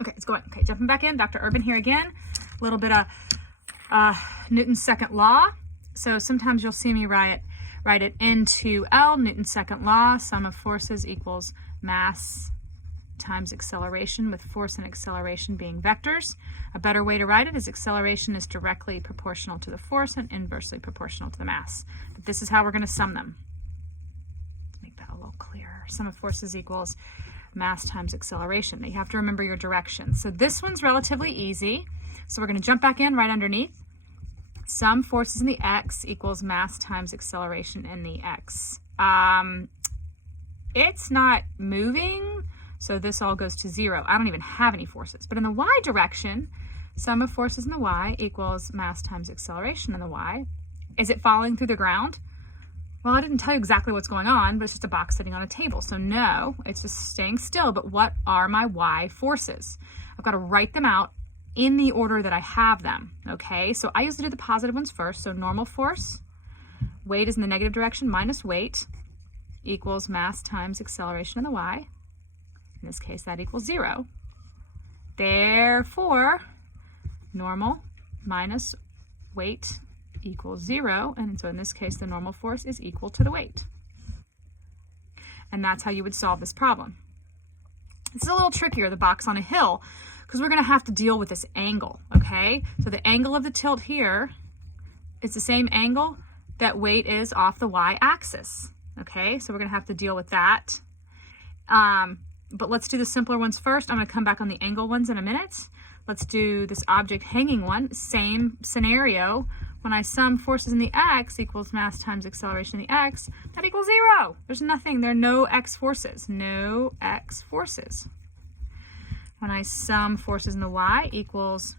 Okay, it's going. Okay, jumping back in. Dr. Urban here again. A little bit of Newton's second law. So sometimes you'll see me write it N2L, Newton's second law. Sum of forces equals mass times acceleration, with force and acceleration being vectors. A better way to write it is acceleration is directly proportional to the force and inversely proportional to the mass. But this is how we're going to sum them. Make that a little clearer. Sum of forces equals mass times acceleration. Now you have to remember your direction. So this one's relatively easy. So we're going to jump back in right underneath. Sum forces in the x equals mass times acceleration in the x. It's not moving, so this all goes to 0. I don't even have any forces. But in the y direction, sum of forces in the y equals mass times acceleration in the y. Is it falling through the ground? Well, I didn't tell you exactly what's going on, but it's just a box sitting on a table. So no, it's just staying still. But what are my y forces? I've got to write them out in the order that I have them, okay? So I usually do the positive ones first. So normal force, weight is in the negative direction, minus weight, equals mass times acceleration in the y. In this case, that equals 0. Therefore, normal minus weight equals 0. And so in this case, the normal force is equal to the weight. And that's how you would solve this problem. This is a little trickier, the box on a hill, because we're going to have to deal with this angle, okay? So the angle of the tilt here is the same angle that weight is off the y-axis, okay? So we're going to have to deal with that. But let's do the simpler ones first. I'm going to come back on the angle ones in a minute. Let's do this object hanging one. Same scenario. When I sum forces in the x equals mass times acceleration in the x, that equals 0. There's nothing. There are no x forces. No x forces. When I sum forces in the y equals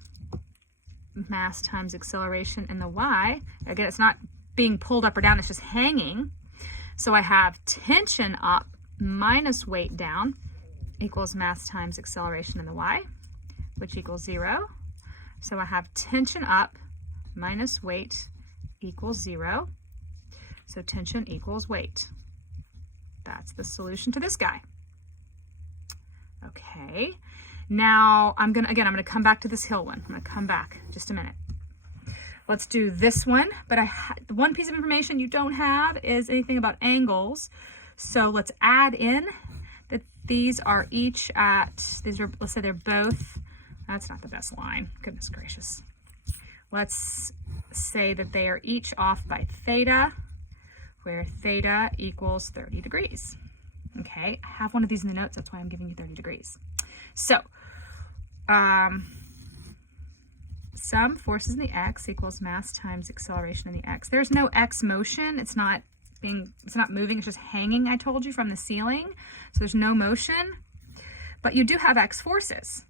mass times acceleration in the y, again, it's not being pulled up or down, it's just hanging. So I have tension up minus weight down equals mass times acceleration in the y, which equals 0. So I have tension up minus weight equals 0. So tension equals weight. That's the solution to this guy. Okay. Now I'm gonna come back to this hill one. I'm gonna come back just a minute. Let's do this one, but the one piece of information you don't have is anything about angles. So let's add in that these are each at, let's say they're both, that's not the best line, goodness gracious. Let's say that they are each off by theta, where theta equals 30 degrees. Okay, I have one of these in the notes, that's why I'm giving you 30 degrees. So, sum forces in the x equals mass times acceleration in the x. There's no x motion. It's not moving. It's just hanging, I told you, from the ceiling. So there's no motion. But you do have x forces.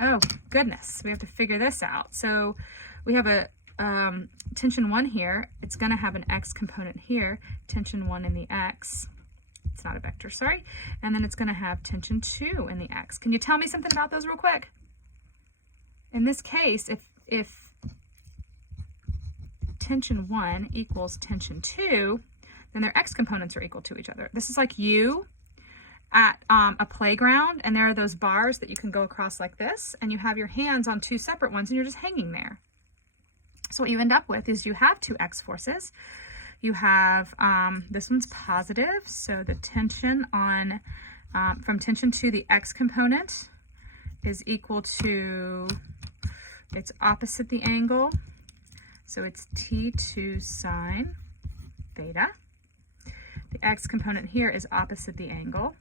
Oh, goodness. We have to figure this out. So we have a tension 1 here. It's going to have an x component here. Tension 1 in the x. It's not a vector, sorry. And then it's going to have tension 2 in the x. Can you tell me something about those real quick? In this case, if tension 1 equals tension 2, then their x components are equal to each other. This is like you at a playground, and there are those bars that you can go across like this, and you have your hands on 2 separate ones, and you're just hanging there. So what you end up with is you have 2 x forces. You have, this one's positive, so the tension on, from tension 2, the x component is equal to, it's opposite the angle, so it's T2 sine theta. The x component here is opposite the angle,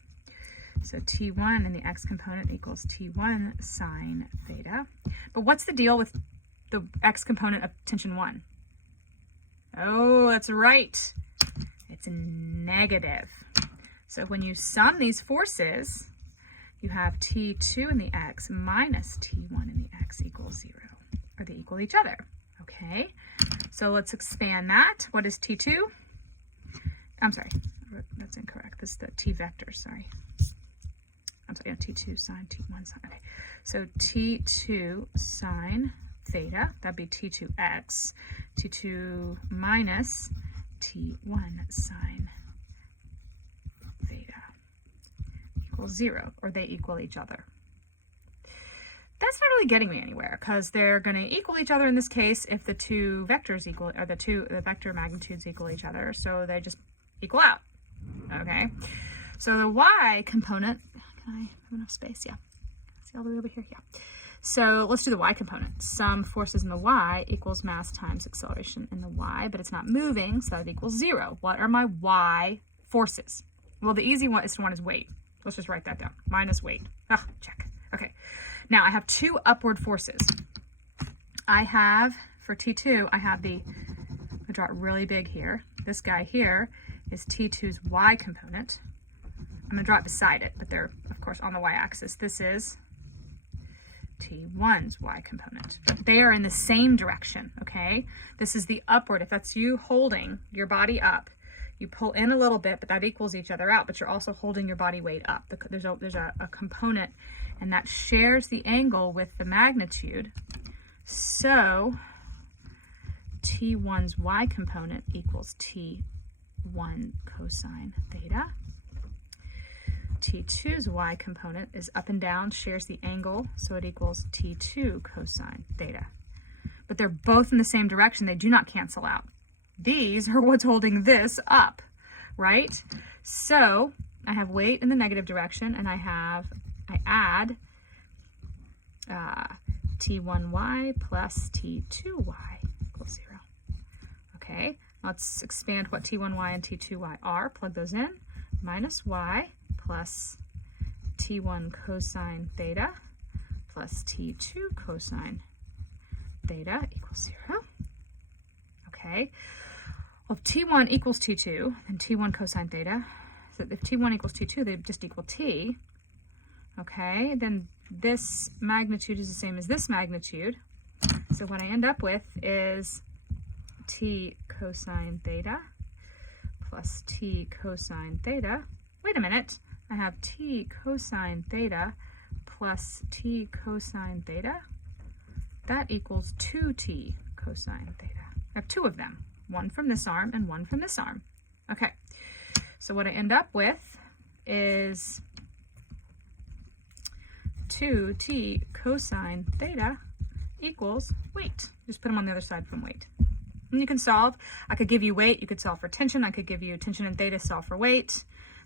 so T1 and the x component equals T1 sine theta. But what's the deal with the x component of tension 1? Oh, that's right. It's negative. So when you sum these forces, you have T2 in the x minus T1 in the x equals 0, or they equal each other. Okay, so let's expand that. What is T2? I'm sorry, that's incorrect. This is the T vector, sorry. I'm sorry, T2 sine, T1 sine. Okay, so T2 sine theta, that'd be T2x, T2 minus T1 sine theta equals 0, or they equal each other. that's not really getting me anywhere because they're going to equal each other in this case if the two vectors equal, or the vector magnitudes equal each other. So they just equal out. Okay. So the y component, can I have enough space? Yeah. See all the way over here? Yeah. So let's do the y component. Sum forces in the y equals mass times acceleration in the y, but it's not moving, so that equals 0. What are my y forces? Well, the easy one is weight. Let's just write that down. Minus weight. Ah, check. Okay. Now I have two upward forces. I have, for T2, I have I'm going to draw it really big here. This guy here is T2's y component. I'm going to draw it beside it, but they're, of course, on the y-axis. This is T1's y component. But they are in the same direction, okay? This is the upward. If that's you holding your body up, you pull in a little bit, but that equals each other out, but you're also holding your body weight up. There's a component, and that shares the angle with the magnitude. So T1's y component equals T1 cosine theta. T2's y component is up and down, shares the angle, so it equals T2 cosine theta. But they're both in the same direction. They do not cancel out. These are what's holding this up, right? So I have weight in the negative direction, and I add T1y plus T2y equals 0. Okay, let's expand what T1y and T2y are. Plug those in. Minus y plus T1 cosine theta plus T2 cosine theta equals 0. Okay. Well, if T1 equals T2, then T1 cosine theta. So if T1 equals T2, they just equal T. Okay, then this magnitude is the same as this magnitude. So what I end up with is T cosine theta plus T cosine theta. Wait a minute. I have T cosine theta plus T cosine theta. That equals 2T cosine theta. I have two of them. One from this arm and one from this arm. Okay. So what I end up with is 2T cosine theta equals weight. Just put them on the other side from weight. And you can solve. I could give you weight. You could solve for tension. I could give you tension and theta, solve for weight.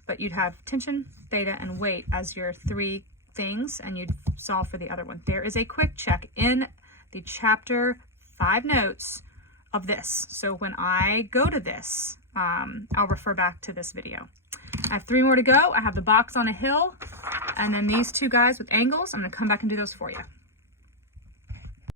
But you'd have tension, theta, and weight as your three things, and you'd solve for the other one. There is a quick check in the chapter 5 notes of this. So when I go to this, I'll refer back to this video. I have 3 more to go. I have the box on a hill, and then these two guys with angles. I'm going to come back and do those for you.